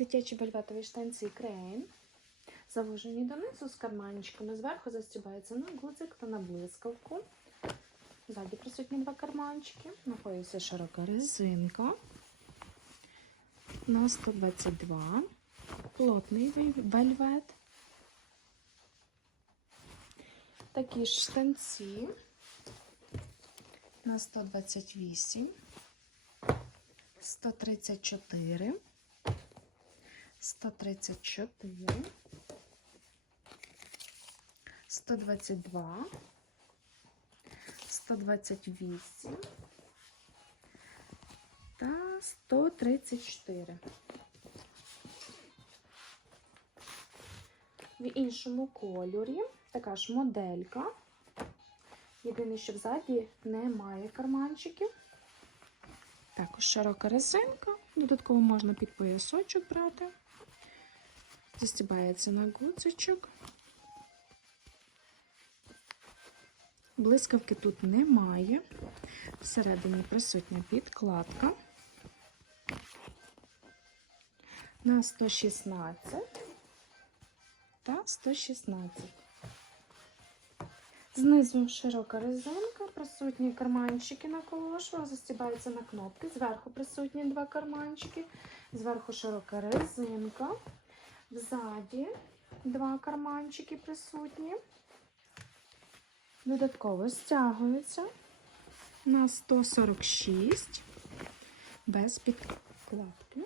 Дитячі вельветові штанці крейн. Завужені донизу з карманчиками. Зверху застібається на гудзик та на блискавку. Ззаді присутні два карманчики. На поясі широка резинка. На 122. Плотний вельвет. Такі ж штанці на 128, 134, 134, 122, 128 та 134. В іншому кольорі така ж моделька. Єдине, що взаді немає карманчиків. Також широка резинка. Додатково можна під поясочок брати. Застібається на гудзичок. Блискавки тут немає. Всередині присутня підкладка. На 116 та 116. Знизу широка резинка, присутні карманчики на колошу, застібаються на кнопки. Зверху присутні два карманчики, зверху широка резинка, взаді два карманчики присутні. Додатково стягуються на 146 без підкладки.